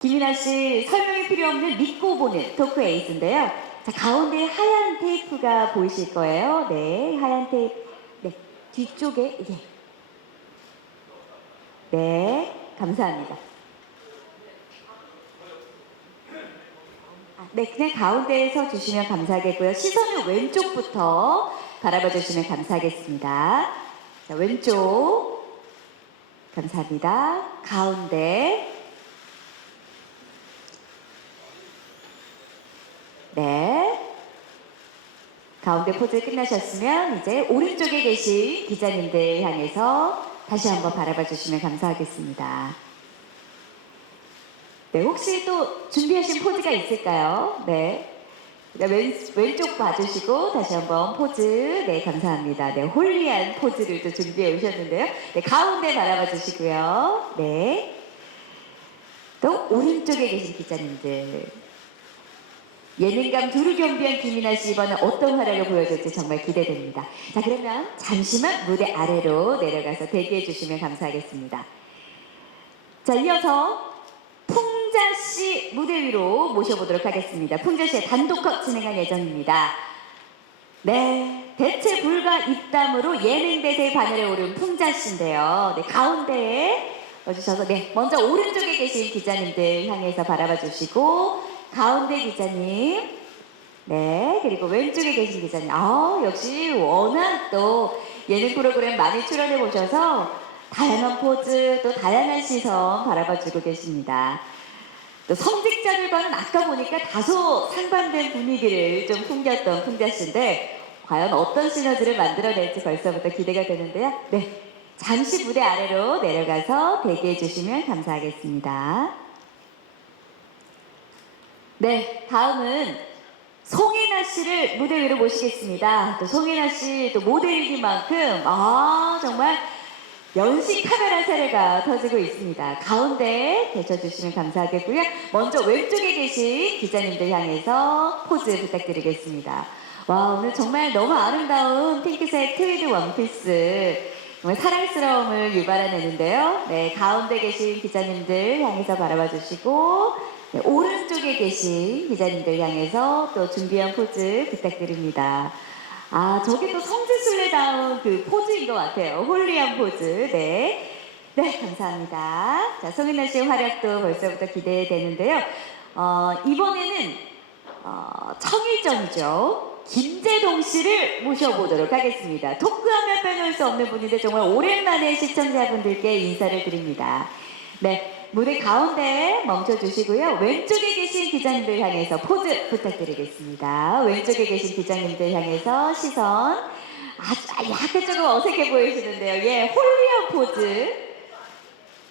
김이나 씨, 설명이 필요 없는 믿고 보는 토크 에이스인데요. 자, 가운데 하얀 테이프가 보이실 거예요. 네, 하얀 테이프. 네, 뒤쪽에, 예. 네, 감사합니다. 네, 그냥 가운데에 서 주시면 감사하겠고요. 시선은 왼쪽부터 바라봐 주시면 감사하겠습니다. 자, 왼쪽. 감사합니다. 가운데. 네. 가운데 포즈 끝나셨으면 이제 오른쪽에 계신 기자님들 향해서 다시 한번 바라봐 주시면 감사하겠습니다. 네, 혹시 또 준비하신 포즈가 있을까요? 네. 왼쪽 봐주시고 다시 한번 포즈. 네, 감사합니다. 네, 홀리한 포즈를 또 준비해 오셨는데요. 네, 가운데 바라봐 주시고요. 네. 또 오른쪽에 계신 기자님들. 예능감 두루 겸비한 김이나 씨 이번에 어떤 활약을 보여줄지 정말 기대됩니다. 자, 그러면 잠시만 무대 아래로 내려가서 대기해 주시면 감사하겠습니다. 자, 이어서 풍자 씨 무대 위로 모셔보도록 하겠습니다. 풍자 씨의 단독극 진행할 예정입니다. 네, 대체 불가 입담으로 예능 대세 바늘에 오른 풍자 씨인데요. 네, 가운데에 와주셔서 네, 먼저 오른쪽에 계신 기자님들 향해서 바라봐 주시고 가운데 기자님, 네, 그리고 왼쪽에 계신 기자님. 역시 워낙 또 예능 프로그램 많이 출연해 보셔서 다양한 포즈, 또 다양한 시선 바라봐주고 계십니다. 또 성직자들과는 아까 보니까 다소 상반된 분위기를 좀 풍겼던 풍자씨인데 과연 어떤 시너지를 만들어낼지 벌써부터 기대가 되는데요. 네, 잠시 무대 아래로 내려가서 대기해 주시면 감사하겠습니다. 네, 다음은 송혜나 씨를 무대 위로 모시겠습니다. 또 송혜나 씨 또 모델이기만큼 정말 연신 카메라 사례가 터지고 있습니다. 가운데 계셔주시면 감사하겠고요. 먼저 왼쪽에 계신 기자님들 향해서 포즈 부탁드리겠습니다. 와, 오늘 정말 너무 아름다운 핑크색 트위드 원피스 정말 사랑스러움을 유발해내는데요. 네, 가운데 계신 기자님들 향해서 바라봐 주시고 네, 오른쪽에 계신 기자님들 향해서 또 준비한 포즈 부탁드립니다. 저게 또 성지순례다운 그 포즈인 것 같아요. 홀리한 포즈. 네. 네, 감사합니다. 자, 송혜나 씨의 활약도 벌써부터 기대되는데요. 이번에는, 청일점이죠. 김재동 씨를 모셔보도록 하겠습니다. 토크하면 빼놓을 수 없는 분인데 정말 오랜만에 시청자분들께 인사를 드립니다. 네, 무대 가운데 멈춰주시고요. 왼쪽에 계신 기자님들 향해서 포즈 부탁드리겠습니다. 왼쪽에 계신 기자님들 향해서 시선 약간 조금 어색해 보이시는데요. 예, 홀리한 포즈.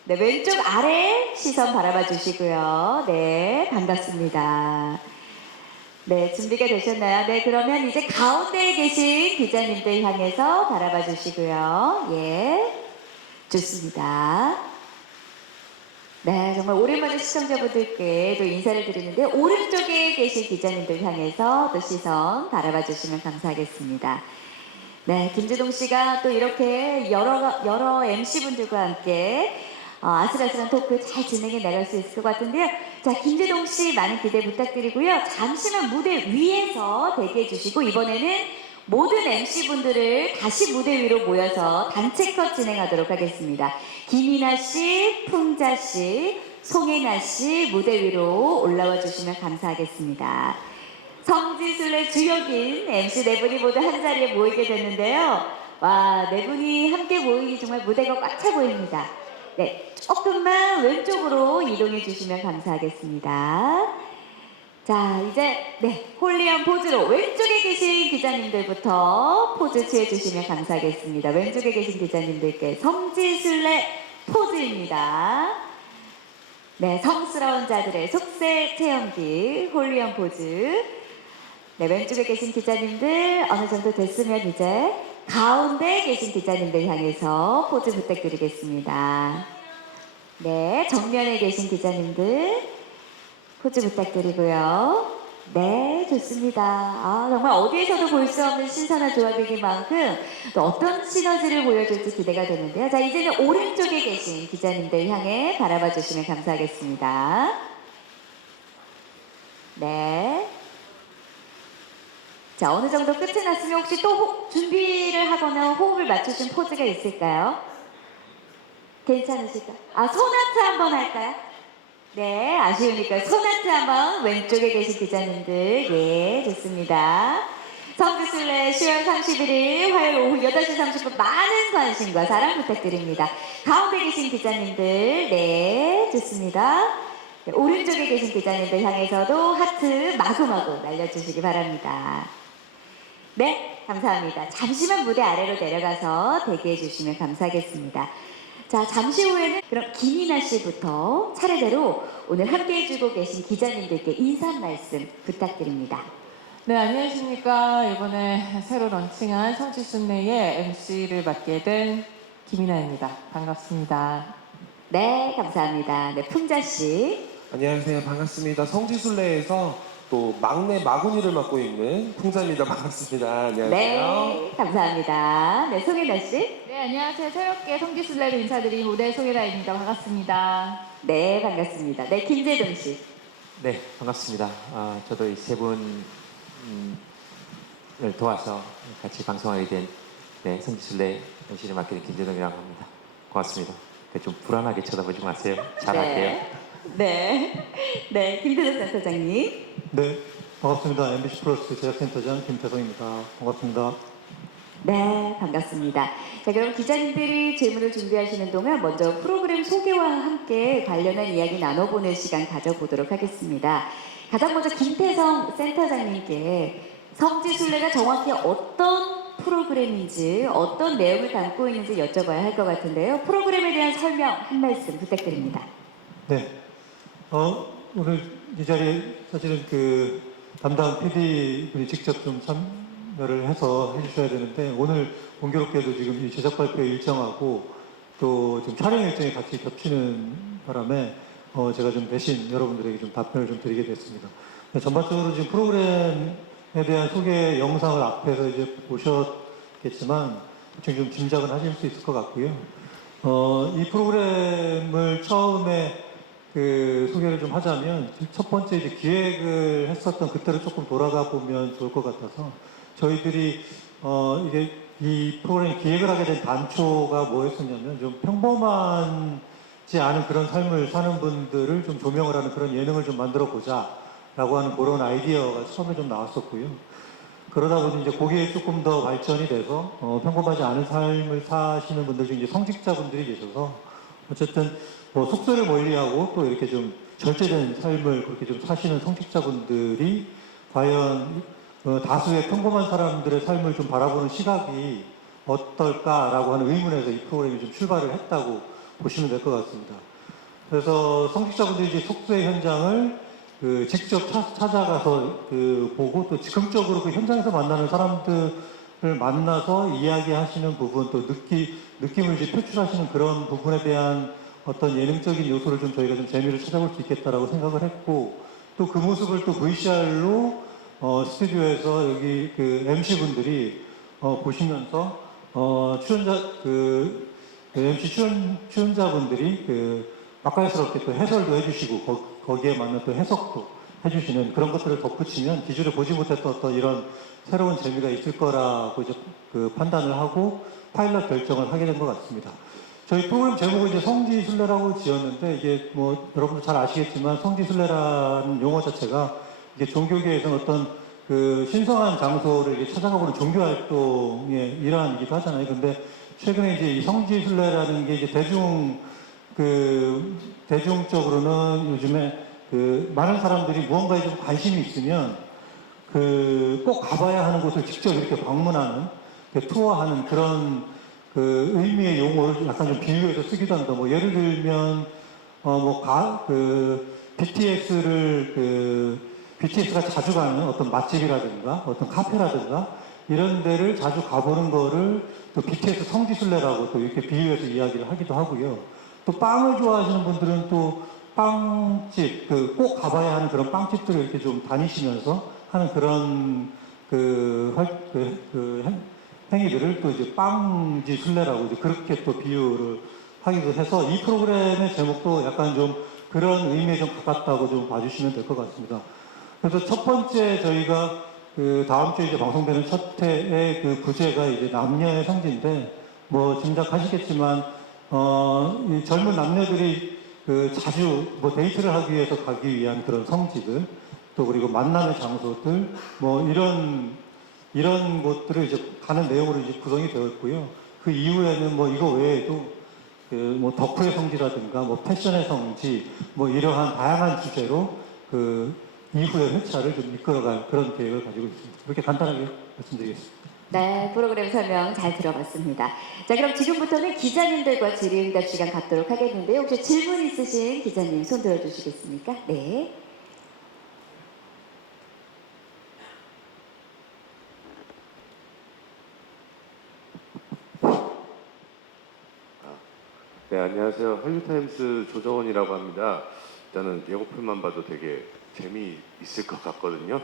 네, 왼쪽 아래 시선 바라봐 주시고요. 네, 반갑습니다. 네, 준비가 되셨나요? 네, 그러면 이제 가운데에 계신 기자님들 향해서 바라봐 주시고요. 예, 좋습니다. 네, 정말 오랜만에 시청자분들께 또 인사를 드리는데 오른쪽에 계신 기자님들 향해서 또 시선 바라봐 주시면 감사하겠습니다. 네, 김재동 씨가 또 이렇게 여러 MC분들과 함께 아슬아슬한 토크 잘 진행해 나갈 수 있을 것 같은데요. 자, 김재동 씨 많은 기대 부탁드리고요. 잠시만 무대 위에서 대기해 주시고 이번에는 모든 MC분들을 다시 무대 위로 모여서 단체 컷 진행하도록 하겠습니다. 김이나 씨, 풍자 씨, 송혜나 씨 무대 위로 올라와 주시면 감사하겠습니다. 성지순례 주역인 MC 네 분이 모두 한 자리에 모이게 됐는데요. 와, 네 분이 함께 모이니 정말 무대가 꽉 차 보입니다. 네, 조금만 왼쪽으로 이동해 주시면 감사하겠습니다. 자, 이제 네, 홀리한 포즈로 왼쪽에 계신 기자님들부터 포즈 취해 주시면 감사하겠습니다. 왼쪽에 계신 기자님들께 성지순례 포즈입니다. 네, 성스러운 자들의 속세 체험기 홀리한 포즈. 네, 왼쪽에 계신 기자님들 어느 정도 됐으면 이제 가운데 계신 기자님들 향해서 포즈 부탁드리겠습니다. 네, 정면에 계신 기자님들 포즈 부탁드리고요. 네, 좋습니다. 정말 어디에서도 볼 수 없는 신선한 조합이기만큼 또 어떤 시너지를 보여줄지 기대가 되는데요. 자, 이제는 오른쪽에 계신 기자님들 향해 바라봐 주시면 감사하겠습니다. 네. 자, 어느 정도 끝이 났으면 혹시 또 준비를 하거나 호흡을 맞추신 포즈가 있을까요? 괜찮으실까요? 아, 손아트 한번 할까요? 네, 아쉬우니까 손아트 한번 왼쪽에 계신 기자님들. 예, 좋습니다. 성지순례 10월 31일 화요일 오후 8시 30분 많은 관심과 사랑 부탁드립니다. 가운데 계신 기자님들, 네, 좋습니다. 네, 오른쪽에 계신 기자님들 향해서도 하트 마구마구 날려주시기 바랍니다. 네, 감사합니다. 잠시만 무대 아래로 내려가서 대기해 주시면 감사하겠습니다. 자, 잠시 후에는 그럼 김이나 씨부터 차례대로 오늘 함께 해주고 계신 기자님들께 인사 말씀 부탁드립니다. 네, 안녕하십니까. 이번에 새로 런칭한 성지순례의 MC를 맡게 된 김이나입니다. 반갑습니다. 네, 감사합니다. 네, 풍자 씨. 안녕하세요. 반갑습니다. 성지순례에서 또 막내 마구니를 맡고 있는 풍자입니다. 반갑습니다. 안녕하세요. 네, 감사합니다. 네, 송혜나 씨. 네, 안녕하세요. 새롭게 성지순례로 인사드린 모델 송혜라입니다. 반갑습니다. 네, 반갑습니다. 네, 김재동 씨. 네, 반갑습니다. 저도 이 세 분을 도와서 같이 방송하게 된 성지순례 MC를 맡게 된 김재동이라고 합니다. 고맙습니다. 좀 불안하게 쳐다보지 마세요. 잘할게요. 네, 네, 김태석 센터장님. 네, 반갑습니다. MBC 플러스 제작센터장 김태성입니다. 반갑습니다. 네, 반갑습니다. 자, 그럼 기자님들이 질문을 준비하시는 동안 먼저 프로그램 소개와 함께 관련한 이야기 나눠보는 시간 가져보도록 하겠습니다. 가장 먼저 김태성 센터장님께 성지순례가 정확히 어떤 프로그램인지 어떤 내용을 담고 있는지 여쭤봐야 할 것 같은데요. 프로그램에 대한 설명 한 말씀 부탁드립니다. 네, 오늘 이 자리에 사실은 그 담당 PD 분이 직접 좀 참여를 해서 해주셔야 되는데 오늘 공교롭게도 지금 이 제작 발표 일정하고 또 지금 촬영 일정이 같이 겹치는 바람에 제가 좀 대신 여러분들에게 좀 답변을 좀 드리게 됐습니다. 전반적으로 지금 프로그램에 대한 소개 영상을 앞에서 이제 보셨겠지만 대충 좀 짐작은 하실 수 있을 것 같고요. 이 프로그램을 처음에 그 소개를 좀 하자면 첫 번째 이제 기획을 했었던 그때로 조금 돌아가 보면 좋을 것 같아서 저희들이 이게 이 프로그램 기획을 하게 된 단초가 뭐였었냐면 좀 평범하지 않은 그런 삶을 사는 분들을 좀 조명을 하는 그런 예능을 좀 만들어 보자라고 하는 그런 아이디어가 처음에 좀 나왔었고요. 그러다 보니 이제 거기에 조금 더 발전이 돼서 평범하지 않은 삶을 사시는 분들 중에 이제 성직자분들이 계셔서 어쨌든 뭐 속세를 멀리하고 또 이렇게 좀 절제된 삶을 그렇게 좀 사시는 성직자분들이 과연 다수의 평범한 사람들의 삶을 좀 바라보는 시각이 어떨까라고 하는 의문에서 이 프로그램이 좀 출발을 했다고 보시면 될 것 같습니다. 그래서 성직자분들이 이제 속세 현장을 직접 찾아가서 보고 또 즉흥적으로 그 현장에서 만나는 사람들을 만나서 이야기하시는 부분 또 느낌을 이제 표출하시는 그런 부분에 대한 어떤 예능적인 요소를 좀 저희가 좀 재미를 찾아볼 수 있겠다라고 생각을 했고 또 그 모습을 또 VCR로 스튜디오에서 여기 그 MC 분들이 보시면서 MC 출연자분들이 맛깔스럽게 또 해설도 해주시고 거기에 맞는 또 해석도 해주시는 그런 것들을 덧붙이면 기존에 보지 못했던 어떤 이런 새로운 재미가 있을 거라고 이제 판단을 하고 파일럿 결정을 하게 된 것 같습니다. 저희 프로그램 제목을 이제 성지순례라고 지었는데 이게 뭐 여러분도 잘 아시겠지만 성지순례라는 용어 자체가 이게 종교계에서는 어떤 그 신성한 장소를 이렇게 찾아가보는 종교 활동의 일환이기도 하잖아요. 근데 최근에 이제 이 성지순례라는 게 이제 대중적으로는 요즘에 많은 사람들이 무언가에 좀 관심이 있으면 꼭 가봐야 하는 곳을 직접 이렇게 방문하는 투어하는 그런 의미의 용어를 약간 좀 비유해서 쓰기도 합니다. 뭐 예를 들면 BTS가 자주 가는 어떤 맛집이라든가 어떤 카페라든가 이런 데를 자주 가보는 거를 또 BTS 성지순례라고 또 이렇게 비유해서 이야기를 하기도 하고요. 또 빵을 좋아하시는 분들은 또 빵집, 꼭 가봐야 하는 그런 빵집들을 이렇게 좀 다니시면서 하는 그런 행위들을 또 이제 빵지순례라고 이제 그렇게 또 비유를 하기도 해서 이 프로그램의 제목도 약간 좀 그런 의미에 좀 가깝다고 좀 봐주시면 될 것 같습니다. 그래서 첫 번째 저희가 그 다음 주에 이제 방송되는 첫 회의 그 부제가 이제 남녀의 성지인데 뭐 짐작하시겠지만 이 젊은 남녀들이 그 자주 뭐 데이트를 하기 위해서 가기 위한 그런 성지들 또 그리고 만남의 장소들 뭐 이런 곳들을 이제 가는 내용으로 이제 구성이 되어 있고요. 그 이후에는 뭐 이거 외에도 그 뭐 덕후의 성지라든가 뭐 패션의 성지 뭐 이러한 다양한 주제로 그 이후의 회차를 좀 이끌어갈 그런 계획을 가지고 있습니다. 이렇게 간단하게 말씀드리겠습니다. 네, 프로그램 설명 잘 들어봤습니다. 자, 그럼 지금부터는 기자님들과 질의응답 시간 갖도록 하겠는데요. 혹시 질문 있으신 기자님 손 들어주시겠습니까? 네. 네, 안녕하세요. 한류타임스 조정원이라고 합니다. 일단은 예고편만 봐도 되게 재미있을 것 같거든요.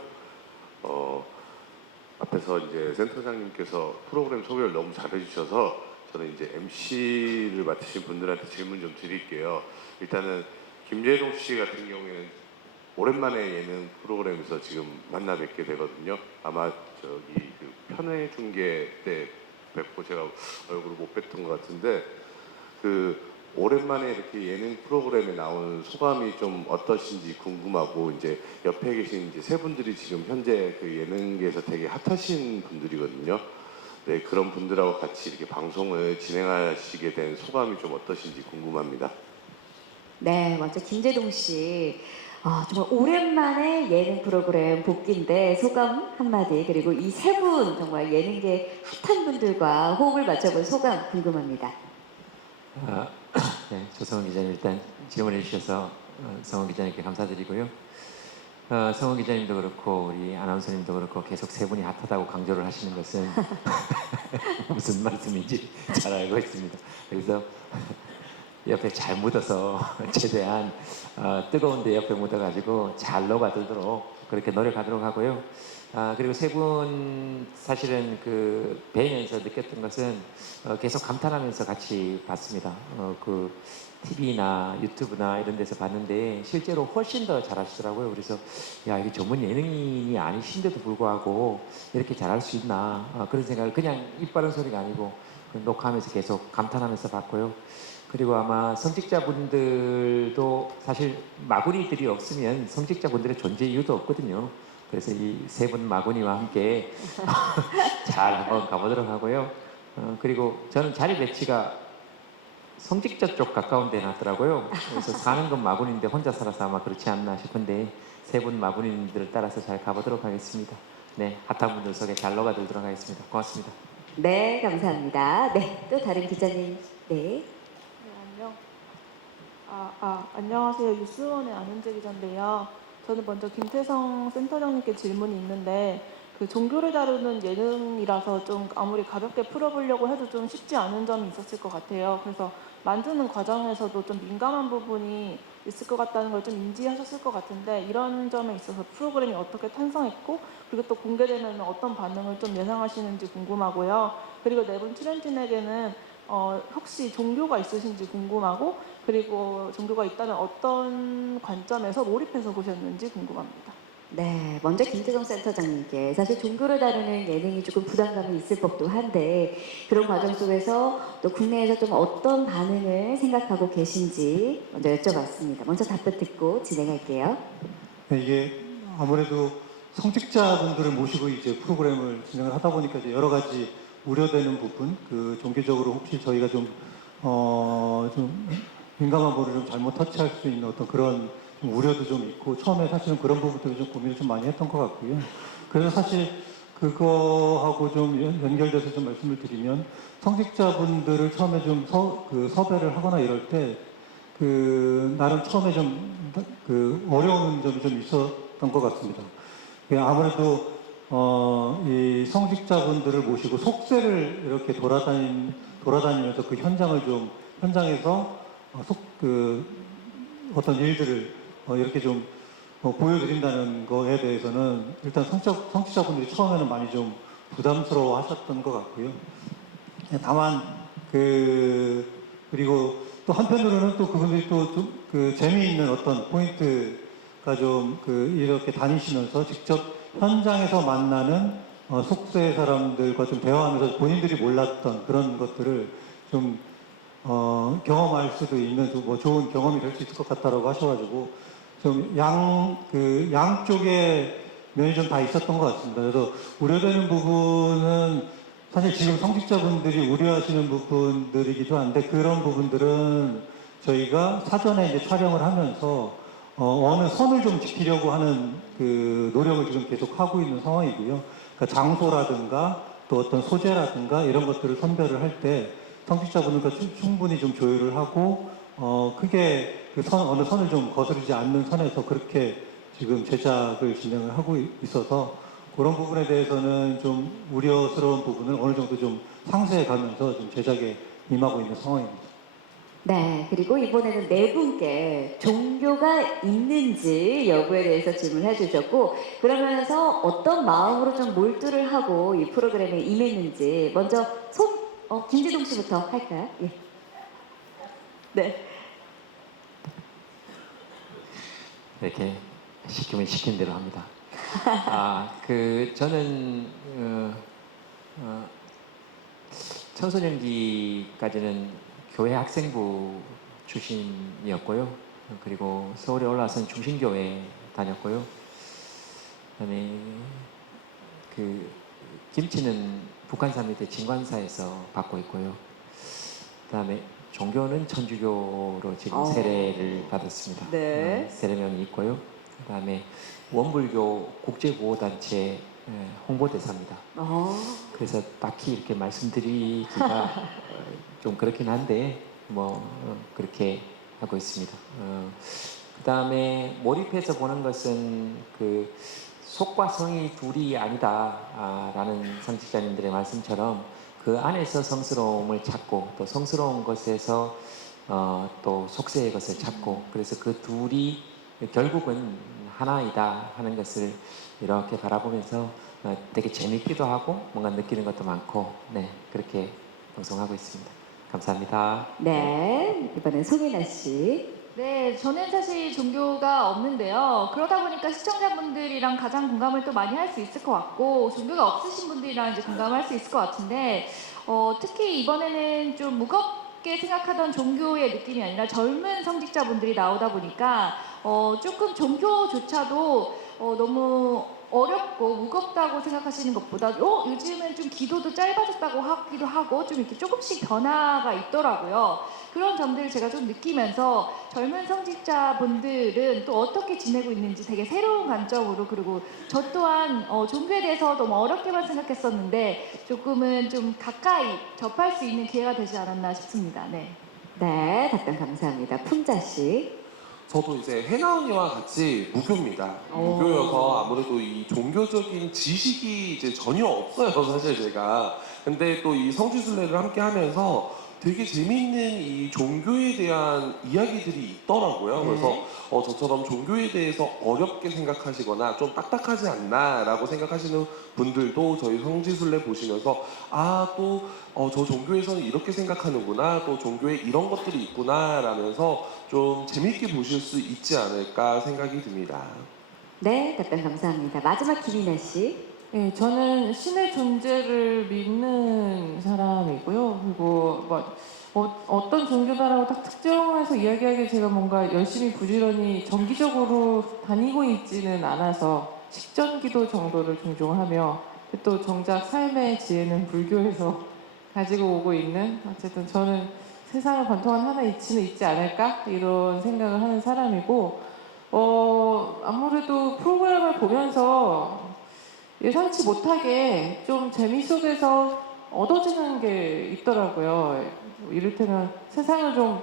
앞에서 이제 센터장님께서 프로그램 소개를 너무 잘해주셔서 저는 이제 MC를 맡으신 분들한테 질문 좀 드릴게요. 일단은 김재동 씨 같은 경우에는 오랜만에 예능 프로그램에서 지금 만나 뵙게 되거든요. 아마 저기 그 편의 중계 때 뵙고 제가 얼굴을 못 뵀던 것 같은데 그 오랜만에 이렇게 예능 프로그램에 나오는 소감이 좀 어떠신지 궁금하고 이제 옆에 계신 이제 세 분들이 지금 현재 그 예능계에서 되게 핫하신 분들이거든요. 네, 그런 분들하고 같이 이렇게 방송을 진행하시게 된 소감이 좀 어떠신지 궁금합니다. 네, 먼저 김재동 씨. 정말 오랜만에 예능 프로그램 복귀인데 소감 한마디 그리고 이 세 분 정말 예능계 핫한 분들과 호흡을 맞춰본 소감 궁금합니다. 네, 조성원 기자님 일단 질문해 주셔서 성원 기자님께 감사드리고요. 성원 기자님도 그렇고 우리 아나운서님도 그렇고 계속 세 분이 핫하다고 강조를 하시는 것은 무슨 말씀인지 잘 알고 있습니다. 그래서 옆에 잘 묻어서 최대한 뜨거운데 옆에 묻어가지고 잘 녹아들도록 그렇게 노력하도록 하고요. 그리고 세 분 사실은 그 뵈면서 느꼈던 것은 계속 감탄하면서 같이 봤습니다. 그 TV나 유튜브나 이런 데서 봤는데 실제로 훨씬 더 잘하시더라고요. 그래서 야, 이게 전문 예능인이 아니신데도 불구하고 이렇게 잘할 수 있나 그런 생각을 그냥 입 바른 소리가 아니고 녹화하면서 계속 감탄하면서 봤고요. 그리고 아마 성직자분들도 사실 마구니들이 없으면 성직자분들의 존재 이유도 없거든요. 그래서 이 세 분 마구니와 함께 잘 한번 가보도록 하고요. 그리고 저는 자리 배치가 성직자 쪽 가까운 데 놨더라고요. 그래서 사는 건 마구니인데 혼자 살아서 아마 그렇지 않나 싶은데 세 분 마구니들을 따라서 잘 가보도록 하겠습니다. 네, 핫한 분들 속에 잘 녹아들도록 하겠습니다. 고맙습니다. 네, 감사합니다. 네, 또 다른 기자님. 네. 네, 안녕하세요. 뉴스원의 안은재 기자인데요. 저는 먼저 김태성 센터장님께 질문이 있는데 그 종교를 다루는 예능이라서 좀 아무리 가볍게 풀어보려고 해도 좀 쉽지 않은 점이 있었을 것 같아요. 그래서 만드는 과정에서도 좀 민감한 부분이 있을 것 같다는 걸 좀 인지하셨을 것 같은데 이런 점에 있어서 프로그램이 어떻게 탄생했고 그리고 또 공개되면 어떤 반응을 좀 예상하시는지 궁금하고요. 그리고 네 분 출연진에게는 혹시 종교가 있으신지 궁금하고 그리고 종교가 있다면 어떤 관점에서 몰입해서 보셨는지 궁금합니다. 네, 먼저 김태성 센터장님께 사실 종교를 다루는 예능이 조금 부담감이 있을 법도 한데 그런 과정 속에서 또 국내에서 좀 어떤 반응을 생각하고 계신지 먼저 여쭤봤습니다. 먼저 답변 듣고 진행할게요. 네, 이게 아무래도 성직자분들을 모시고 이제 프로그램을 진행을 하다 보니까 이제 여러 가지 우려되는 부분, 그 종교적으로 혹시 저희가 좀 민감한 부분을 좀 잘못 터치할 수 있는 어떤 그런 좀 우려도 좀 있고 처음에 사실은 그런 부분들을 좀 고민을 좀 많이 했던 것 같고요. 그래서 사실 그거하고 좀 연결돼서 좀 말씀을 드리면 성직자분들을 처음에 좀 섭외를 하거나 이럴 때 나름 처음에 좀 어려운 점이 좀 있었던 것 같습니다. 아무래도 이 성직자분들을 모시고 속세를 이렇게 돌아다니면서 그 현장에서 어떤 일들을 이렇게 좀 보여드린다는 거에 대해서는 일단 성직자분들이 처음에는 많이 좀 부담스러워 하셨던 것 같고요. 다만 그리고 또 한편으로는 또 그분들이 또 좀 재미있는 어떤 포인트가 좀 이렇게 다니시면서 직접 현장에서 만나는 속세 사람들과 좀 대화하면서 본인들이 몰랐던 그런 것들을 좀 경험할 수도 있는 뭐 좋은 경험이 될 수 있을 것 같다라고 하셔가지고 좀 양쪽에 면이 좀 다 있었던 것 같습니다. 그래서 우려되는 부분은 사실 지금 성직자분들이 우려하시는 부분들이기도 한데 그런 부분들은 저희가 사전에 이제 촬영을 하면서 어느 선을 좀 지키려고 하는 노력을 지금 계속 하고 있는 상황이고요. 그러니까 장소라든가 또 어떤 소재라든가 이런 것들을 선별을 할 때 성직자분들과 충분히 좀 조율을 하고 크게 어느 선을 좀 거스르지 않는 선에서 그렇게 지금 제작을 진행을 하고 있어서 그런 부분에 대해서는 좀 우려스러운 부분을 어느 정도 좀 상쇄해 가면서 좀 제작에 임하고 있는 상황입니다. 네, 그리고 이번에는 네 분께 종교가 있는지 여부에 대해서 질문해 주셨고, 그러면서 어떤 마음으로 좀 몰두를 하고 이 프로그램에 임했는지, 먼저 김재동 씨부터 할까요? 예. 네. 이렇게 시키면 시킨 대로 합니다. 저는 청소년기까지는 교회 학생부 출신이었고요. 그리고 서울에 올라와서는 중신교회 다녔고요. 그다음에 김치는 북한산 밑에 진관사에서 받고 있고요. 그다음에 종교는 천주교로 지금 세례를 받았습니다. 네. 세례명이 있고요. 그다음에 원불교 국제구호단체 홍보대사입니다. 그래서 딱히 이렇게 말씀드리기가 좀 그렇긴 한데 그렇게 하고 있습니다. 그다음에 몰입해서 보는 것은 속과 성이 둘이 아니다라는 성직자님들의 말씀처럼 그 안에서 성스러움을 찾고 또 성스러운 것에서 또 속세의 것을 찾고 그래서 그 둘이 결국은 하나이다 하는 것을 이렇게 바라보면서 되게 재밌기도 하고 뭔가 느끼는 것도 많고 그렇게 방송하고 있습니다. 감사합니다. 네, 이번엔 송혜나 씨. 네, 저는 사실 종교가 없는데요. 그러다 보니까 시청자분들이랑 가장 공감을 또 많이 할 수 있을 것 같고, 종교가 없으신 분들이랑 이제 공감할 수 있을 것 같은데, 특히 이번에는 좀 무겁게 생각하던 종교의 느낌이 아니라 젊은 성직자분들이 나오다 보니까, 조금 종교조차도 너무 어렵고 무겁다고 생각하시는 것보다 요즘은 좀 기도도 짧아졌다고 하기도 하고 좀 이렇게 조금씩 변화가 있더라고요. 그런 점들을 제가 좀 느끼면서 젊은 성직자분들은 또 어떻게 지내고 있는지 되게 새로운 관점으로 그리고 저 또한 종교에 대해서 너무 어렵게만 생각했었는데 조금은 좀 가까이 접할 수 있는 기회가 되지 않았나 싶습니다. 네. 네, 답변 감사합니다. 풍자 씨. 저도 이제 해나 언니와 같이 무교입니다. 무교여서 아무래도 이 종교적인 지식이 이제 전혀 없어요, 사실 제가. 근데 또 이 성지순례를 함께 하면서 되게 재미있는 이 종교에 대한 이야기들이 있더라고요. 그래서 저처럼 종교에 대해서 어렵게 생각하시거나 좀 딱딱하지 않나라고 생각하시는 분들도 저희 성지순례 보시면서 저 종교에서는 이렇게 생각하는구나, 또 종교에 이런 것들이 있구나 라면서 좀 재미있게 보실 수 있지 않을까 생각이 듭니다. 네, 답변 감사합니다. 마지막 김이나 씨. 네, 저는 신의 존재를 믿는 사람이고요. 그리고 어떤 종교다라고 딱 특정해서 이야기하기에 제가 뭔가 열심히 부지런히 정기적으로 다니고 있지는 않아서 식전기도 정도를 종종 하며 또 정작 삶의 지혜는 불교에서 가지고 오고 있는 어쨌든 저는 세상을 관통한 하나 이치는 있지 않을까 이런 생각을 하는 사람이고 아무래도 프로그램을 보면서 예상치 못하게 좀 재미 속에서 얻어지는 게 있더라고요. 이를테면 세상을 좀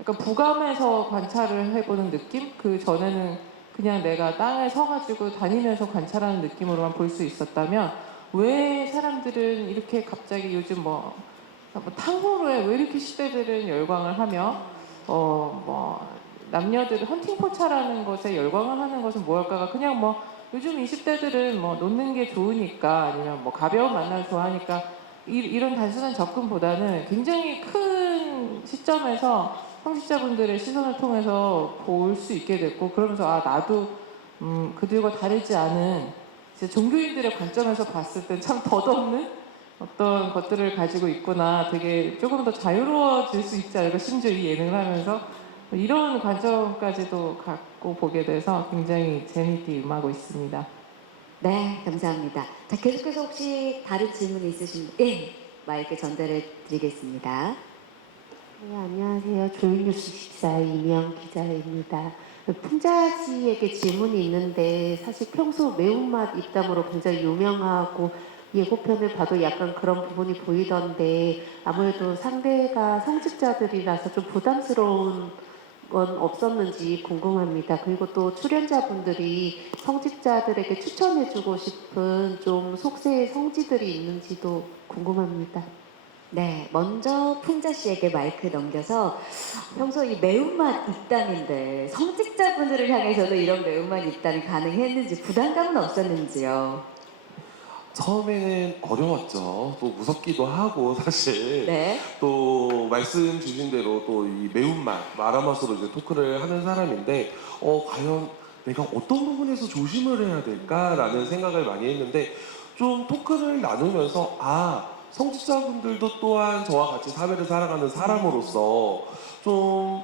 약간 부감해서 관찰을 해보는 느낌? 그 전에는 그냥 내가 땅에 서가지고 다니면서 관찰하는 느낌으로만 볼 수 있었다면 왜 사람들은 이렇게 갑자기 요즘 탕후루에 왜 이렇게 시대들은 열광을 하며 남녀들은 헌팅포차라는 것에 열광을 하는 것은 무엇일까가 그냥 요즘 20대들은 놓는 게 좋으니까 아니면 가벼운 만남을 좋아하니까 이런 단순한 접근보다는 굉장히 큰 시점에서 성직자분들의 시선을 통해서 볼 수 있게 됐고 그러면서 나도 그들과 다르지 않은 이제 종교인들의 관점에서 봤을 때 참 덧없는 어떤 것들을 가지고 있구나. 되게 조금 더 자유로워질 수 있지 않을까. 심지어 이 예능을 하면서 이런 관점까지도 갖고 보게 돼서 굉장히 재미있게 임하고 있습니다. 네, 감사합니다. 자, 계속해서 혹시 다른 질문 있으신 분? 예, 마이크 전달해 드리겠습니다. 네, 안녕하세요. 조이뉴스 기자의 이명 기자입니다. 풍자 씨에게 질문이 있는데 사실 평소 매운맛 입담으로 굉장히 유명하고 예고편을 봐도 약간 그런 부분이 보이던데 아무래도 상대가 성직자들이라서 좀 부담스러운 건 없었는지 궁금합니다. 그리고 또 출연자분들이 성직자들에게 추천해주고 싶은 좀 속세의 성지들이 있는지도 궁금합니다. 네, 먼저 풍자 씨에게 마이크 넘겨서 평소 이 매운맛 입담인데 성직자분들을 향해서도 이런 매운맛 입담이 가능했는지 부담감은 없었는지요? 처음에는 어려웠죠. 또 무섭기도 하고 사실 네. 또 말씀 주신 대로 또 이 매운맛, 마라맛으로 이제 토크를 하는 사람인데 과연 내가 어떤 부분에서 조심을 해야 될까라는 생각을 많이 했는데 좀 토크를 나누면서 성직자분들도 또한 저와 같이 사회를 살아가는 사람으로서 좀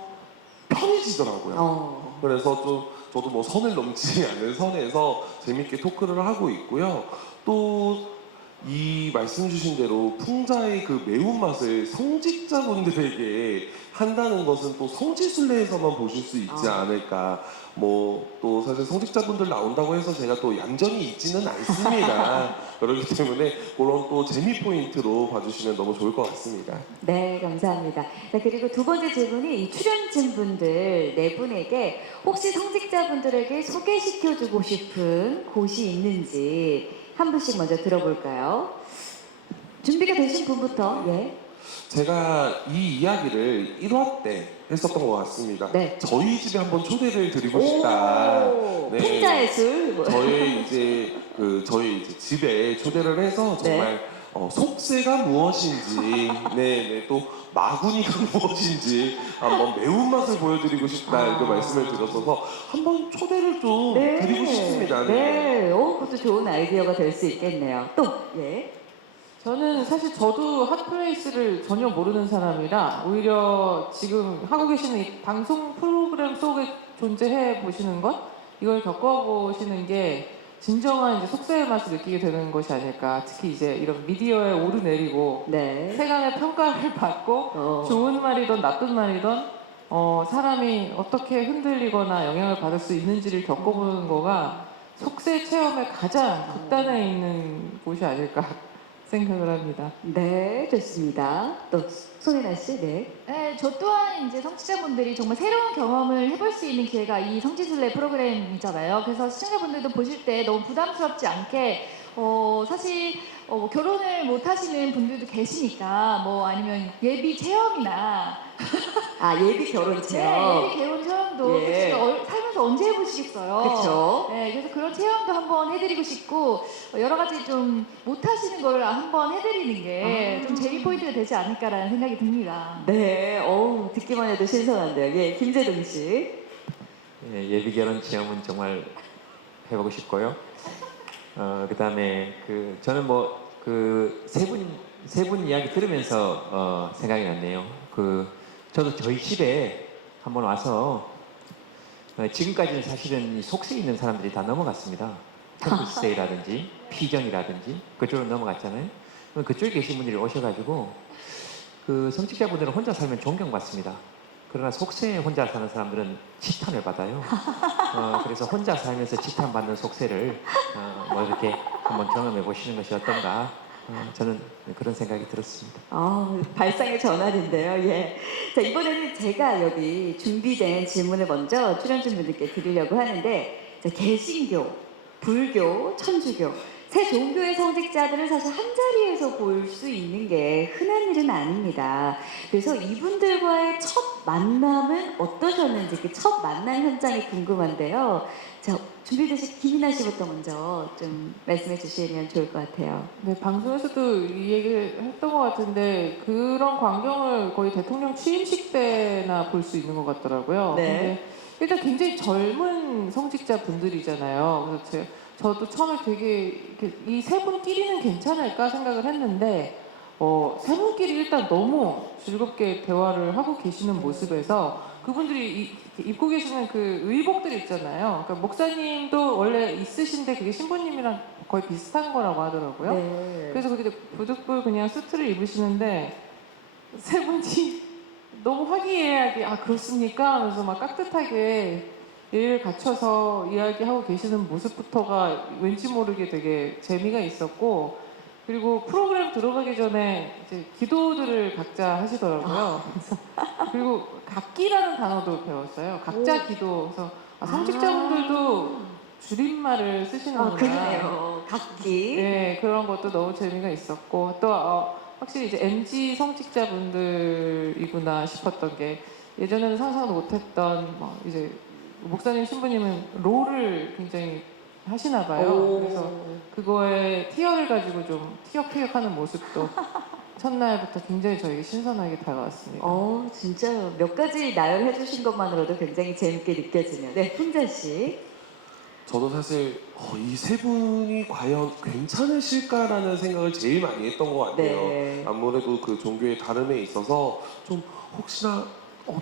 편해지더라고요. 그래서 좀 저도 뭐 선을 넘지 않는 선에서 재밌게 토크를 하고 있고요. 또 이 말씀 주신 대로 풍자의 그 매운맛을 성직자분들에게 한다는 것은 또 성지순례에서만 보실 수 있지 않을까. 뭐 또 사실 성직자분들 나온다고 해서 제가 또 얌전히 있지는 않습니다. 그렇기 때문에 그런 또 재미 포인트로 봐주시면 너무 좋을 것 같습니다. 네, 감사합니다. 네, 그리고 두 번째 질문이 이 출연진 분들 네 분에게 혹시 성직자분들에게 소개시켜주고 싶은 곳이 있는지 한 분씩 먼저 들어볼까요? 준비가 되신 분부터. 예. 제가 이 이야기를 1화 때 했었던 것 같습니다. 네. 저희 집에 한번 초대를 드리고 싶다. 오, 네. 풍자의 술. 저희 이제 집에 초대를 해서 정말 속세가 무엇인지, 또 마구니가 무엇인지 한번 매운맛을 보여드리고 싶다 이렇게 말씀을 드렸어서 한번 초대를 좀 드리고 싶습니다. 네. 그것도 좋은 아이디어가 될 수 있겠네요. 또, 예. 저는 사실 저도 핫플레이스를 전혀 모르는 사람이라 오히려 지금 하고 계시는 이 방송 프로그램 속에 존재해 보시는 것, 이걸 겪어보시는 게 진정한 이제 속세의 맛을 느끼게 되는 것이 아닐까. 특히 이제 이런 미디어에 오르내리고 네. 세간의 평가를 받고 좋은 말이든 나쁜 말이든 사람이 어떻게 흔들리거나 영향을 받을 수 있는지를 겪어보는 거가 속세 체험의 가장 극단에 있는 곳이 아닐까 생각을 합니다. 네, 좋습니다. 또 송혜나 씨, 네. 네, 저 또한 이제 성취자분들이 정말 새로운 경험을 해볼 수 있는 기회가 이 성지순례 프로그램이잖아요. 그래서 시청자분들도 보실 때 너무 부담스럽지 않게 사실 뭐 결혼을 못 하시는 분들도 계시니까 뭐 아니면 예비 체험이나 예비 결혼 체험. 예비 결혼 체험도 예. 솔직히 살면서 언제 해보시겠어요. 그렇죠. 네, 그래서 그런 체험도 한번 해드리고 싶고 여러 가지 좀 못하시는 거를 한번 해드리는 게 좀 재미 포인트가 되지 않을까라는 생각이 듭니다. 네, 듣기만 해도 신선한데요. 예, 김재동 씨. 예비 결혼 체험은 정말 해보고 싶고요. 그다음에 저는 뭐 세 분 이야기 들으면서 생각이 났네요. 저도 저희 집에 한번 와서 지금까지는 사실은 이 속세 있는 사람들이 다 넘어갔습니다. 템플스테이라든지 피정이라든지 그쪽으로 넘어갔잖아요. 그쪽에 계신 분들이 오셔가지고 성직자분들은 혼자 살면 존경받습니다. 그러나 속세에 혼자 사는 사람들은 치탄을 받아요. 그래서 혼자 살면서 치탄받는 속세를 뭐 이렇게 한번 경험해 보시는 것이 어떤가. 저는 그런 생각이 들었습니다. 발상의 전환인데요. 예. 자, 이번에는 제가 여기 준비된 질문을 먼저 출연진 분들께 드리려고 하는데, 자, 개신교, 불교, 천주교, 세 종교의 성직자들을 사실 한 자리에서 볼 수 있는 게 흔한 일은 아닙니다. 그래서 이분들과의 첫 만남은 어떠셨는지 그 첫 만남 현장이 궁금한데요. 자, 준비되신 김이나 씨부터 먼저 좀 말씀해 주시면 좋을 것 같아요. 네, 방송에서도 이 얘기를 했던 것 같은데 그런 광경을 거의 대통령 취임식 때나 볼 수 있는 것 같더라고요. 네. 근데 일단 굉장히 젊은 성직자 분들이잖아요. 그래서 저도 처음에 되게 이 세 분끼리는 괜찮을까 생각을 했는데 세 분끼리 일단 너무 즐겁게 대화를 하고 계시는 모습에서 그분들이 입고 계시는 그 의복들 있잖아요. 그러니까 목사님도 원래 있으신데 그게 신부님이랑 거의 비슷한 거라고 하더라고요. 네. 그래서 그렇게 부득불 그냥 수트를 입으시는데 세 분이 너무 화기애애하게 아 그렇습니까? 하면서 막 깍듯하게 예를 갖춰서 이야기하고 계시는 모습부터가 왠지 모르게 되게 재미가 있었고 그리고 프로그램 들어가기 전에 이제 기도들을 각자 하시더라고요. 그리고 각기라는 단어도 배웠어요. 각자 기도. 그래서 성직자분들도 줄임말을 쓰시는구나. 그러네요. 각기. 네, 그런 것도 너무 재미가 있었고 또 확실히 이제 MZ 성직자분들이구나 싶었던 게 예전에는 상상도 못했던 이제 목사님 신부님은 롤을 굉장히 하시나 봐요. 그래서 그거에 티어를 가지고 좀 티격태격하는 모습도 첫날부터 굉장히 저에게 신선하게 다가왔습니다. 진짜 몇 가지 나열해 주신 것만으로도 굉장히 재밌게 느껴지네요. 네, 풍자 씨. 저도 사실 이 세 분이 과연 괜찮으실까라는 생각을 제일 많이 했던 것 같아요. 네. 아무래도 그 종교의 다름에 있어서 좀 혹시나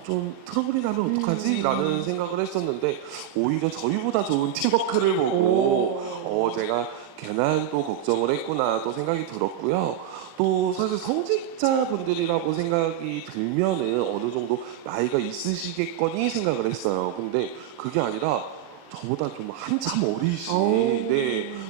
좀 트러블이 나면 어떡하지? 라는 생각을 했었는데 오히려 저희보다 좋은 팀워크를 보고 제가 괜한 또 걱정을 했구나 또 생각이 들었고요. 또 사실 성직자분들이라고 생각이 들면은 어느 정도 나이가 있으시겠거니 생각을 했어요. 근데 그게 아니라 저보다 좀 한참 어리신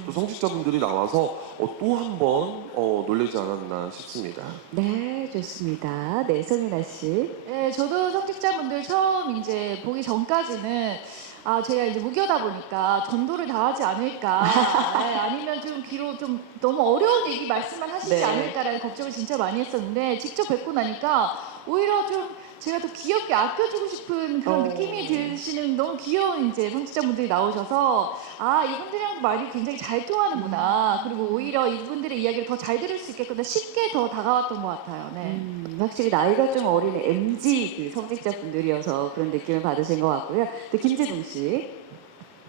또 성직자분들이 나와서 또 한 번 놀라지 않았나 싶습니다. 네, 좋습니다. 네, 성윤아 씨. 네, 저도 성직자분들 처음 이제 보기 전까지는 제가 이제 무교다 보니까 전도를 다 하지 않을까, 아니면 좀 귀로 좀 너무 어려운 얘기 말씀만 하시지 네. 않을까라는 걱정을 진짜 많이 했었는데 직접 뵙고 나니까 오히려 좀 제가 더 귀엽게 아껴주고 싶은 그런 느낌이 드시는 너무 귀여운 이제 성직자분들이 나오셔서 이분들이랑 말이 굉장히 잘 통하는구나. 그리고 오히려 이분들의 이야기를 더 잘 들을 수 있게끔 쉽게 더 다가왔던 것 같아요. 네. 확실히 나이가 좀 어린 MZ 그 성직자분들이어서 그런 느낌을 받으신 것 같고요. 또 김재동 씨.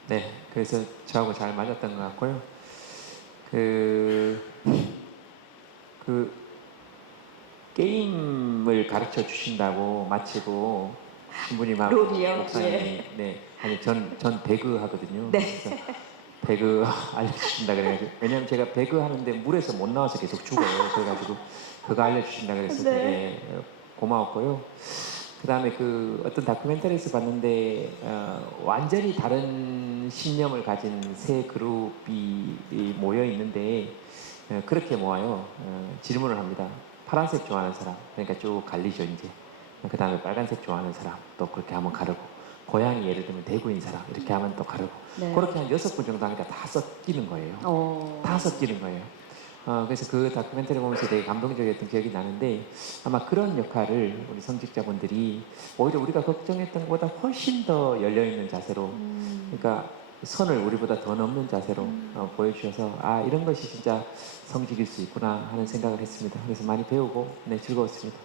네, 그래서 저하고 잘 맞았던 것 같고요. 게임을 가르쳐 주신다고 마치고 신부님하고 롤이요? 목사님이 아니 전 배그 하거든요. 네. 그래서 배그 알려주신다 그래가지고 왜냐면 제가 배그 하는데 물에서 못 나와서 계속 죽어요. 그래가지고 그거 알려주신다 그래서 되게 고마웠고요. 그 다음에 어떤 다큐멘터리에서 봤는데 완전히 다른 신념을 가진 세 그룹이 모여 있는데 그렇게 모아요. 질문을 합니다. 파란색 좋아하는 사람, 그러니까 쭉 갈리죠 이제. 그 다음에 빨간색 좋아하는 사람 또 그렇게 하면 가르고, 고향이 예를 들면 대구인 사람 이렇게 하면 또 가르고, 네. 그렇게 한 6분 정도 하니까 다 섞이는 거예요. 다 섞이는 거예요. 그래서 그 다큐멘터리 보면서 되게 감동적이었던 기억이 나는데 아마 그런 역할을 우리 성직자분들이 오히려 우리가 걱정했던 것보다 훨씬 더 열려있는 자세로, 그러니까 선을 우리보다 더 넘는 자세로 보여주셔서 이런 것이 진짜 성직일 수 있구나 하는 생각을 했습니다. 그래서 많이 배우고 즐거웠습니다.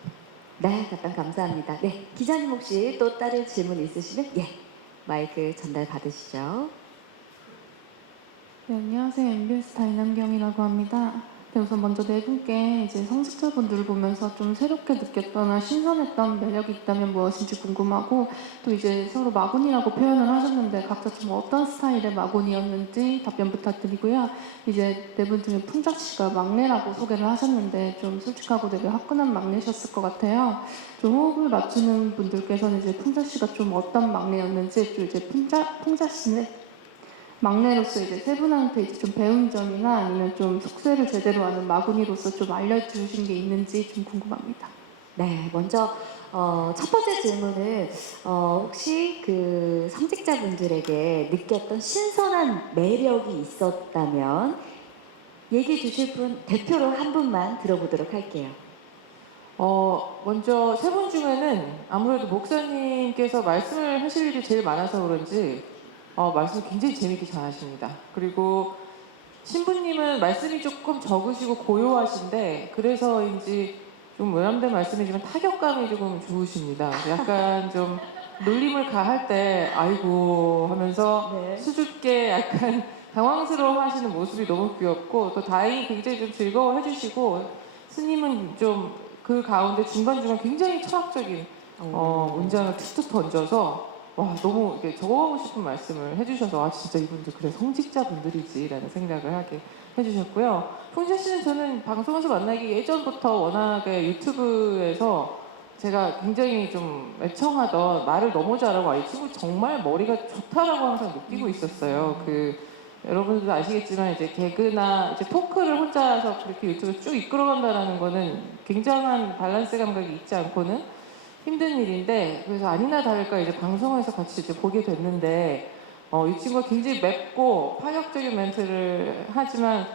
네, 답변 감사합니다. 네, 기자님 혹시 또 다른 질문 있으시면 마이크 전달 받으시죠. 네, 안녕하세요. MBS 다이남경이라고 합니다. 네, 우선 먼저 네 분께 이제 성직자분들을 보면서 좀 새롭게 느꼈거나 신선했던 매력이 있다면 무엇인지 궁금하고, 또 이제 서로 마군이라고 표현을 하셨는데 각자 좀 어떤 스타일의 마군이었는지 답변 부탁드리고요. 이제 네 분 중에 풍자 씨가 막내라고 소개를 하셨는데 좀 솔직하고 되게 화끈한 막내셨을 것 같아요. 좀 호흡을 맞추는 분들께서는 이제 풍자 씨가 좀 어떤 막내였는지, 또 이제 풍자 씨는 막내로서 이제 세 분한테 이제 좀 배운 점이나 아니면 좀 속세를 제대로 하는 마구니로서 좀 알려주신 게 있는지 좀 궁금합니다. 네, 먼저 첫 번째 질문은 혹시 그 성직자분들에게 느꼈던 신선한 매력이 있었다면 얘기해 주실 분 대표로 한 분만 들어보도록 할게요. 먼저 세 분 중에는 아무래도 목사님께서 말씀을 하실 일이 제일 많아서 그런지 말씀을 굉장히 재밌게 잘하십니다. 그리고 신부님은 말씀이 조금 적으시고 고요하신데 그래서인지 좀 외람된 말씀이지만 타격감이 조금 좋으십니다. 약간 좀 놀림을 가할 때 아이고 하면서 네. 수줍게 약간 당황스러워 하시는 모습이 너무 귀엽고 또 다행히 굉장히 좀 즐거워 해주시고 스님은 좀 그 가운데 중간중간 굉장히 철학적인 문장을 툭툭 던져서 와 너무 이렇게 적어가고 싶은 말씀을 해주셔서 아 진짜 이분들 그래 성직자분들이지라는 생각을 하게 해주셨고요. 풍자 씨는 저는 방송에서 만나기 예전부터 워낙에 유튜브에서 제가 굉장히 좀 애청하던 말을 너무 잘하고 이 친구 정말 머리가 좋다라고 항상 느끼고 있었어요. 여러분들도 아시겠지만 이제 개그나 이제 토크를 혼자서 그렇게 유튜브 쭉 이끌어간다는 거는 굉장한 밸런스 감각이 있지 않고는 힘든 일인데 그래서 아니나 다를까 이제 방송에서 같이 이제 보게 됐는데 이 친구가 굉장히 맵고 파격적인 멘트를 하지만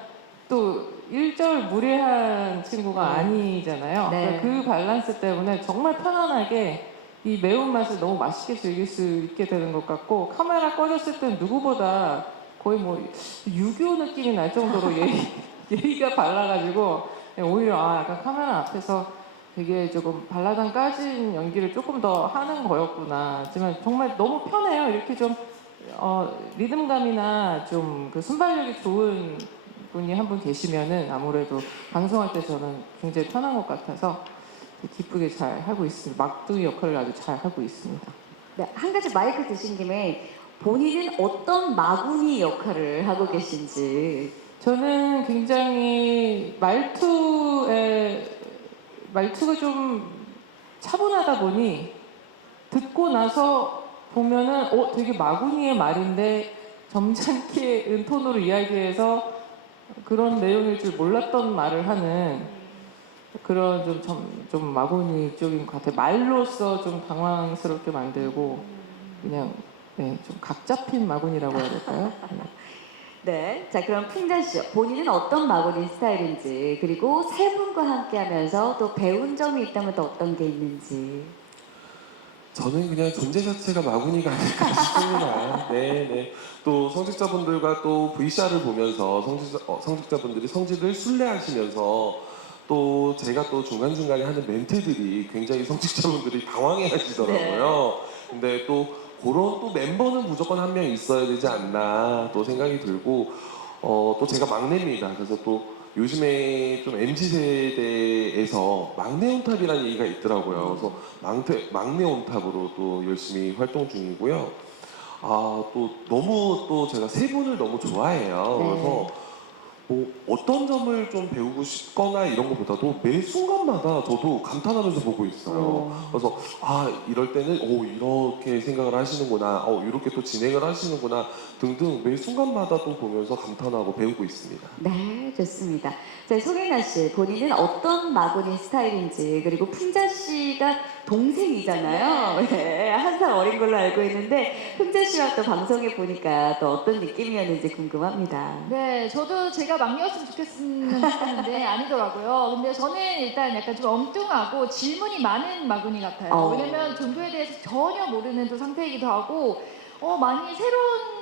또 일절 무례한 친구가 아니잖아요. 네. 그러니까 그 밸런스 때문에 정말 편안하게 이 매운맛을 너무 맛있게 즐길 수 있게 되는 것 같고 카메라 꺼졌을 땐 누구보다 거의 뭐 유교 느낌이 날 정도로 예의가 발라가지고 오히려 약간 카메라 앞에서 되게 조금 발라당 까진 연기를 조금 더 하는 거였구나. 하지만 정말 너무 편해요. 이렇게 좀 리듬감이나 좀 그 순발력이 좋은 분이 한 분 계시면은 아무래도 방송할 때 저는 굉장히 편한 것 같아서 기쁘게 잘 하고 있습니다. 막둥이 역할을 아주 잘 하고 있습니다. 네, 한 가지 마이크 드신 김에 본인은 어떤 마구니 역할을 하고 계신지. 저는 굉장히 말투가 좀 차분하다 보니 듣고 나서 보면은 되게 마구니의 말인데 점잖게 은톤으로 이야기해서 그런 내용일 줄 몰랐던 말을 하는 그런 좀 마구니 쪽인 것 같아요. 말로써 좀 당황스럽게 만들고 그냥 좀 각 잡힌 마구니라고 해야 될까요? 네, 자 그럼 풍자 씨 본인은 어떤 마구니 스타일인지 그리고 세 분과 함께하면서 또 배운 점이 있다면 또 어떤 게 있는지. 저는 그냥 존재 자체가 마구니가 아닐까 싶습니다. 네. 또 성직자분들과 또 VCR을 보면서 성직자분들이 성직을 순례하시면서 또 제가 또 중간중간에 하는 멘트들이 굉장히 성직자분들이 당황해 하시더라고요. 근데 또 그런 또 멤버는 무조건 한 명 있어야 되지 않나 또 생각이 들고 또 제가 막내입니다. 그래서 또 요즘에 좀 MZ세대에서 막내 온탑이라는 얘기가 있더라고요. 그래서 막내 온탑으로 또 열심히 활동 중이고요. 또 너무 또 제가 세 분을 너무 좋아해요. 네. 그래서 뭐 어떤 점을 좀 배우고 싶거나 이런 것보다도 매 순간마다 저도 감탄하면서 보고 있어요. 그래서 이럴 때는 이렇게 생각을 하시는구나, 이렇게 또 진행을 하시는구나 등등 매 순간마다 또 보면서 감탄하고 배우고 있습니다. 네, 좋습니다. 자, 송혜나 씨, 본인은 어떤 마구니 스타일인지, 그리고 풍자 씨가 동생이잖아요. 네, 한 살 어린 걸로 알고 있는데, 풍자 씨와 또 방송에 보니까 또 어떤 느낌이었는지 궁금합니다. 네, 저도 제가 막내였으면 좋겠는데 아니더라고요. 근데 저는 일단 약간 좀 엉뚱하고 질문이 많은 마구니 같아요. 왜냐면 종교에 대해서 전혀 모르는 또 상태이기도 하고, 많이 새로운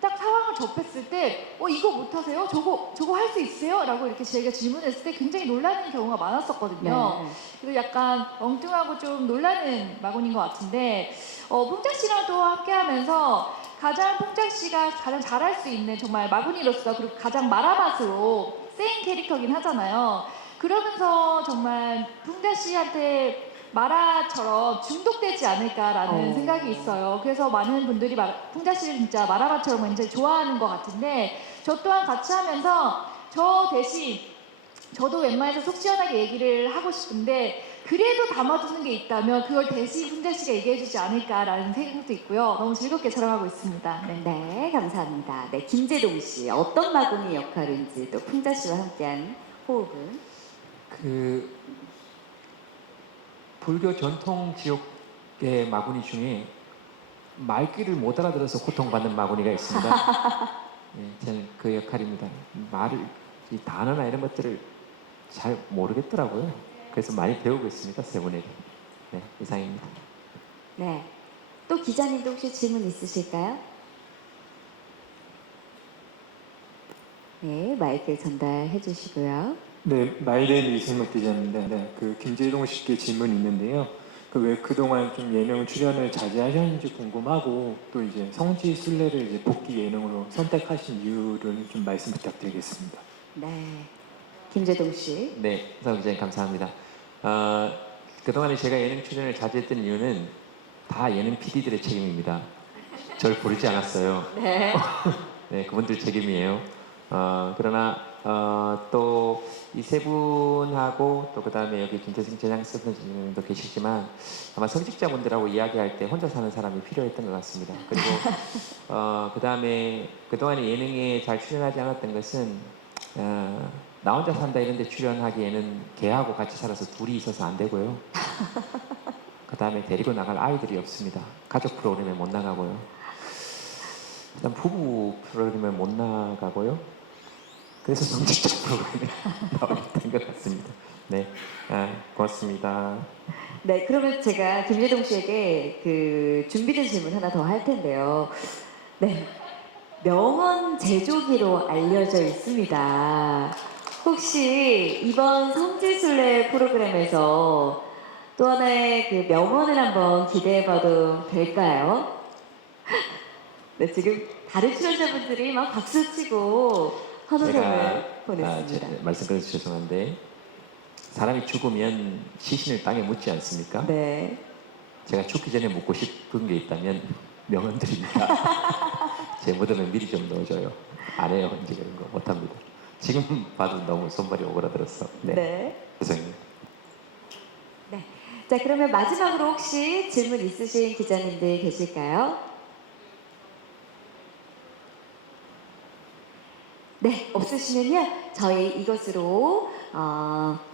딱 상황을 접했을 때, 이거 못하세요? 저거 할 수 있어요? 라고 이렇게 제가 질문했을 때 굉장히 놀라는 경우가 많았었거든요. 네. 그리고 약간 엉뚱하고 좀 놀라는 마구니인 것 같은데, 풍자 씨랑 또 함께 하면서 가장 풍자 씨가 가장 잘할 수 있는 정말 마구니로서 그리고 가장 마라맛으로 세인 캐릭터긴 하잖아요. 그러면서 정말 풍자 씨한테 마라처럼 중독되지 않을까라는 생각이 있어요. 그래서 많은 분들이 풍자 씨를 진짜 마라맛처럼 굉장히 좋아하는 것 같은데 저 또한 같이 하면서 저 대신 저도 웬만해서 속 시원하게 얘기를 하고 싶은데 그래도 담아두는 게 있다면 그걸 대신 풍자 씨가 얘기해주지 않을까라는 생각도 있고요. 너무 즐겁게 촬영하고 있습니다. 네. 네, 감사합니다. 네, 김재동 씨, 어떤 마구니 역할인지 또 풍자 씨와 함께한 호흡은? 불교 전통 지옥의 마구니 중에 말귀를 못 알아들어서 고통받는 마구니가 있습니다. 저는 그 역할입니다. 이 단어나 이런 것들을 잘 모르겠더라고요. 그래서 많이 배우고 있습니다, 세 분에게. 네, 이상입니다. 네, 또 기자님도 혹시 질문 있으실까요? 네, 마이크 전달해 주시고요. 네, 마이데이 이세모 기자입니다. 그 김재동 씨께 질문이 있는데요. 그 왜 그동안 좀 예능 출연을 자제하셨는지 궁금하고 또 이제 성지 순례를 이제 복귀 예능으로 선택하신 이유를 좀 말씀 부탁드리겠습니다. 네. 김재동 씨. 네, 성 기자님 감사합니다. 그동안에 제가 예능 출연을 자제했던 이유는 다 예능 PD들의 책임입니다. 절 부르지 않았어요. 네. 네, 그분들 책임이에요. 그러나 또 이 세 분하고 또 그다음에 여기 김태승 제작센터장님도 계시지만 아마 성직자분들하고 이야기할 때 혼자 사는 사람이 필요했던 것 같습니다. 그리고 그다음에 그동안에 예능에 잘 출연하지 않았던 것은 나 혼자 산다 이런 데 출연하기에는 걔하고 같이 살아서 둘이 있어서 안 되고요. 그다음에 데리고 나갈 아이들이 없습니다. 가족 프로그램에 못 나가고요. 그다음 부부 프로그램에 못 나가고요. 그래서 성직자 프로그램에 나오게 된 것 같습니다. 네, 고맙습니다. 네, 그러면 제가 김재동 씨에게 그 준비된 질문 하나 더 할 텐데요. 네, 명언 제조기로 알려져 있습니다. 혹시 이번 성지순례 프로그램에서 또 하나의 그 명언을 한번 기대해봐도 될까요? 네, 지금 다른 출연자분들이 막 박수치고 환호성을 보냈습니다. 말씀드려서 죄송한데 사람이 죽으면 시신을 땅에 묻지 않습니까? 네. 제가 죽기 전에 묻고 싶은 게 있다면 명언드립니다. 제 무덤에 미리 좀 넣어줘요. 안 해요. 이제 그런 거 못합니다. 지금 봐도 너무 손발이 오그라들었어. 네. 네. 죄송해요. 네. 자, 그러면 마지막으로 혹시 질문 있으신 기자님들 계실까요? 네, 없으시면요. 저희 이것으로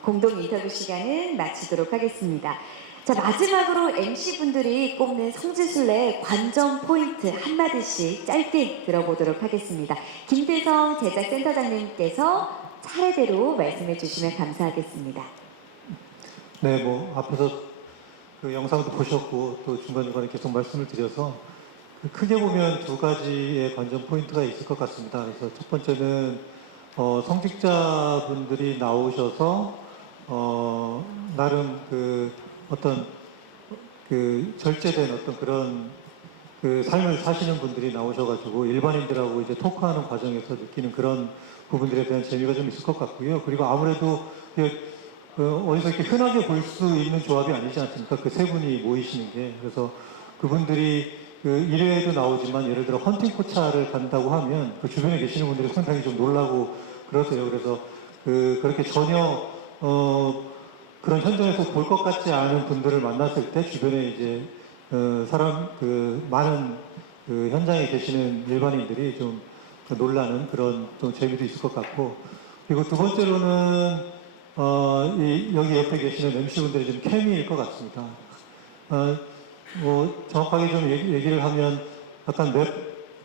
공동 인터뷰 시간은 마치도록 하겠습니다. 자, 마지막으로 MC분들이 꼽는 성지순례 관전 포인트 한마디씩 짧게 들어보도록 하겠습니다. 김대성 제작센터장님께서 차례대로 말씀해 주시면 감사하겠습니다. 네, 뭐 앞에서 그 영상도 보셨고 또 중간중간에 계속 말씀을 드려서 크게 보면 두 가지의 관전 포인트가 있을 것 같습니다. 그래서 첫 번째는 성직자분들이 나오셔서 나름 그 어떤 그 절제된 어떤 그런 그 삶을 사시는 분들이 나오셔가지고 일반인들하고 이제 토크하는 과정에서 느끼는 그런 부분들에 대한 재미가 좀 있을 것 같고요. 그리고 아무래도 어디서 이렇게 흔하게 볼 수 있는 조합이 아니지 않습니까? 그 세 분이 모이시는 게. 그래서 그분들이 그 1회에도 나오지만 예를 들어 헌팅 포차를 간다고 하면 그 주변에 계시는 분들이 상당히 좀 놀라고 그러세요. 그래서 그렇게 전혀 그런 현장에서 볼 것 같지 않은 분들을 만났을 때 주변에 이제 많은 그 현장에 계시는 일반인들이 좀 놀라는 그런 좀 재미도 있을 것 같고, 그리고 두 번째로는 여기 옆에 계시는 MC분들이 좀 케미일 것 같습니다. 뭐 정확하게 좀 얘기를 하면 약간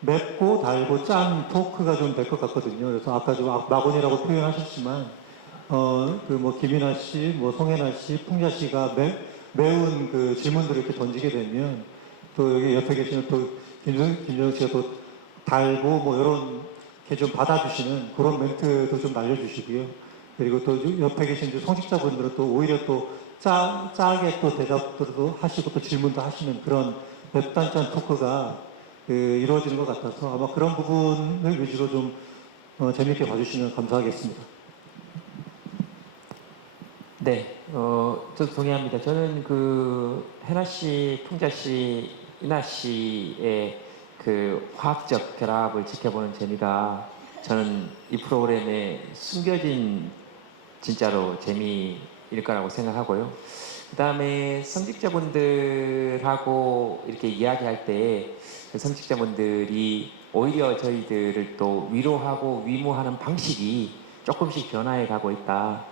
맵고 달고 짠 토크가 좀 될 것 같거든요. 그래서 아까 좀 마곤이라고 표현하셨지만 그 뭐 김이나 씨, 뭐 송혜나 씨, 풍자 씨가 매운 그 질문들을 이렇게 던지게 되면 또 여기 옆에 계시는 또 김정은 씨가 또 달고 뭐 이런 게 좀 받아주시는 그런 멘트도 좀 날려주시고요. 그리고 또 옆에 계신 성직자분들은 또 오히려 또 짜게 또 대답도 하시고 또 질문도 하시는 그런 맵단짠 토크가 이루어지는 것 같아서 아마 그런 부분을 위주로 좀 재미있게 봐주시면 감사하겠습니다. 네, 저도 동의합니다. 저는 그 해나 씨, 풍자 씨, 이나 씨의 그 화학적 결합을 지켜보는 재미가 저는 이 프로그램에 숨겨진 진짜로 재미일 거라고 생각하고요. 그 다음에 성직자분들하고 이렇게 이야기할 때 그 성직자분들이 오히려 저희들을 또 위로하고 위무하는 방식이 조금씩 변화해 가고 있다.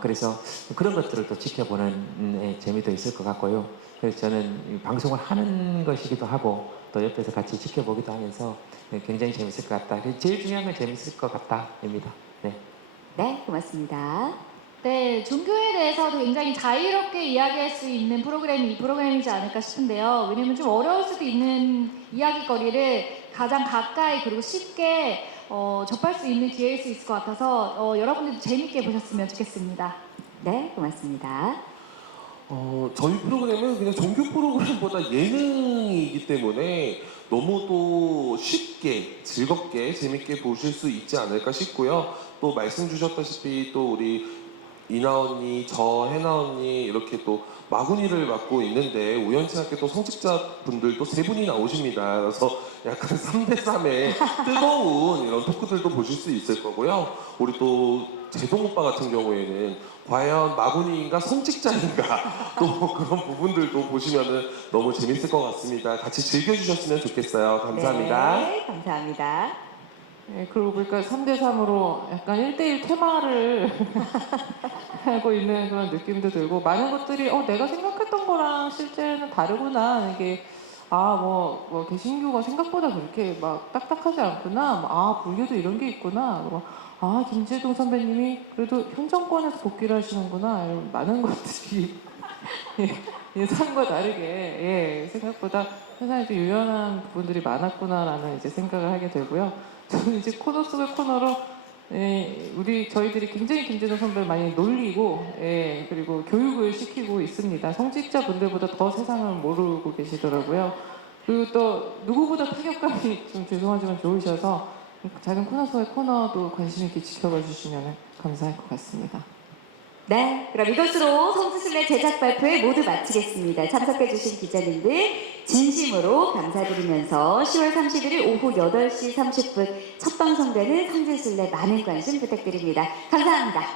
그래서 그런 것들을 또 지켜보는 재미도 있을 것 같고요. 그래서 저는 방송을 하는 것이기도 하고 또 옆에서 같이 지켜보기도 하면서 굉장히 재밌을 것 같다. 제일 중요한 건 재밌을 것 같다입니다. 네. 네, 고맙습니다. 네, 종교에 대해서도 굉장히 자유롭게 이야기할 수 있는 프로그램이 이 프로그램이지 않을까 싶은데요. 왜냐면 좀 어려울 수도 있는 이야기거리를 가장 가까이 그리고 쉽게 접할 수 있는 기회일 수 있을 것 같아서 여러분들도 재밌게 보셨으면 좋겠습니다. 네, 고맙습니다. 저희 프로그램은 그냥 종교 프로그램보다 예능이기 때문에 너무 또 쉽게, 즐겁게, 재밌게 보실 수 있지 않을까 싶고요. 또 말씀 주셨다시피 또 우리 이나 언니, 저 해나 언니 이렇게 또 마구니를 맡고 있는데 우연치 않게 또 성직자분들도 세 분이 나오십니다. 그래서 약간 3대3의 뜨거운 이런 토크들도 보실 수 있을 거고요. 우리 또 제동 오빠 같은 경우에는 과연 마구니인가 성직자인가 또 그런 부분들도 보시면은 너무 재밌을 것 같습니다. 같이 즐겨주셨으면 좋겠어요. 감사합니다. 네, 감사합니다. 네, 그러고 보니까 3대3으로 약간 1대1 테마를 하고 있는 그런 느낌도 들고 많은 것들이 내가 생각했던 거랑 실제는 다르구나. 이게 뭐 개신교가 생각보다 그렇게 막 딱딱하지 않구나. 불교도 이런 게 있구나. 김재동 선배님이 그래도 현 정권에서 복귀를 하시는구나. 이런 많은 것들이 예상과 다르게 생각보다 세상에 좀 유연한 부분들이 많았구나라는 이제 생각을 하게 되고요. 저는 이제 코너 속의 코너로 저희들이 굉장히 김재동 선배를 많이 놀리고 그리고 교육을 시키고 있습니다. 성직자분들보다 더 세상을 모르고 계시더라고요. 그리고 또 누구보다 타격감이 좀 죄송하지만 좋으셔서 작은 코너 속의 코너도 관심 있게 지켜봐 주시면 감사할 것 같습니다. 네, 그럼 이것으로 성지순례 제작 발표회 모두 마치겠습니다. 참석해주신 기자님들 진심으로 감사드리면서 10월 31일 오후 8시 30분 첫 방송되는 성지순례 많은 관심 부탁드립니다. 감사합니다.